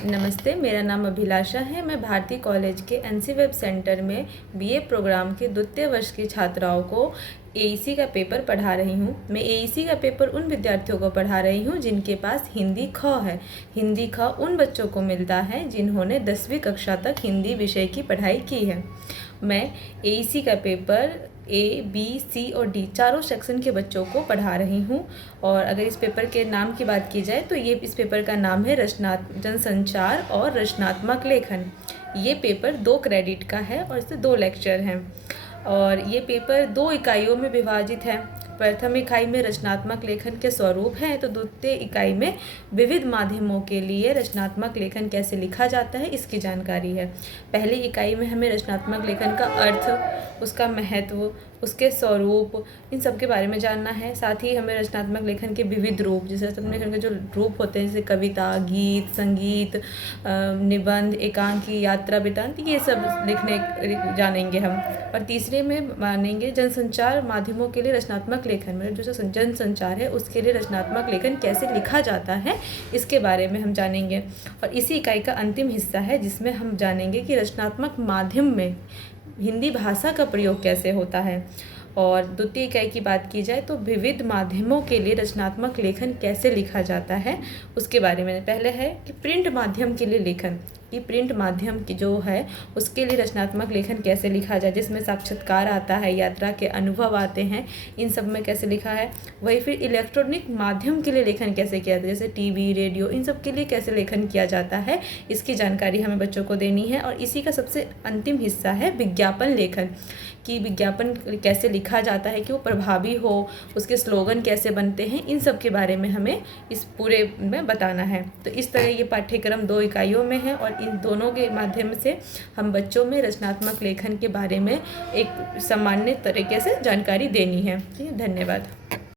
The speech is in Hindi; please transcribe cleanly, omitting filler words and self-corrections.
नमस्ते, मेरा नाम अभिलाषा है। मैं भारती कॉलेज के एनसी वेब सेंटर में बीए प्रोग्राम के द्वितीय वर्ष की छात्राओं को एईसी का पेपर पढ़ा रही हूँ। मैं एईसी का पेपर उन विद्यार्थियों को पढ़ा रही हूँ जिनके पास हिंदी ख है। हिंदी ख उन बच्चों को मिलता है जिन्होंने 10वीं कक्षा तक हिंदी विषय की पढ़ाई की है। मैं एईसी का पेपर ए, बी, सी और डी चारों सेक्शन के बच्चों को पढ़ा रही हूँ। और अगर इस पेपर के नाम की बात की जाए तो इस पेपर का नाम है जनसंचार और रचनात्मक लेखन। ये पेपर 2 क्रेडिट का है और इससे 2 लेक्चर हैं। और ये पेपर 2 इकाइयों में विभाजित है। प्रथम इकाई में रचनात्मक लेखन के स्वरूप हैं, तो द्वितीय इकाई में विविध माध्यमों के लिए रचनात्मक लेखन कैसे लिखा जाता है इसकी जानकारी है। पहली इकाई में हमें रचनात्मक लेखन का अर्थ, उसका महत्व, उसके स्वरूप, इन सब के बारे में जानना है। साथ ही हमें रचनात्मक लेखन के विविध रूप, जैसे रचनात्मक लेखन के जो रूप होते हैं जैसे कविता, गीत, संगीत, निबंध, एकांकी, यात्रा वृत्तांत, ये सब लिखने जानेंगे हम। और तीसरे में मानेंगे जनसंचार माध्यमों के लिए रचनात्मक लेखन, मतलब जो जनसंचार है उसके लिए रचनात्मक लेखन कैसे लिखा जाता है इसके बारे में हम जानेंगे। और इसी इकाई का अंतिम हिस्सा है जिसमें हम जानेंगे कि रचनात्मक माध्यम में हिंदी भाषा का प्रयोग कैसे होता है। और द्वितीय इकाई की बात की जाए तो विविध माध्यमों के लिए रचनात्मक लेखन कैसे लिखा जाता है उसके बारे में। पहले है कि प्रिंट माध्यम के लिए लेखन, कि प्रिंट माध्यम की जो है उसके लिए रचनात्मक लेखन कैसे लिखा जाए, जिसमें साक्षात्कार आता है, यात्रा के अनुभव आते हैं, इन सब में कैसे लिखा है। वही फिर इलेक्ट्रॉनिक माध्यम के लिए लेखन कैसे किया जाता है, जैसे टीवी, रेडियो, इन सब के लिए कैसे लेखन किया जाता है, इसकी जानकारी हमें बच्चों को देनी है। और इसी का सबसे अंतिम हिस्सा है विज्ञापन लेखन, कि विज्ञापन कैसे लिखा जाता है कि वो प्रभावी हो, उसके स्लोगन कैसे बनते हैं, इन सब के बारे में हमें इस पूरे में बताना है। तो इस तरह ये पाठ्यक्रम 2 इकाइयों में है और इन दोनों के माध्यम से हम बच्चों में रचनात्मक लेखन के बारे में एक सामान्य तरीके से जानकारी देनी है। धन्यवाद।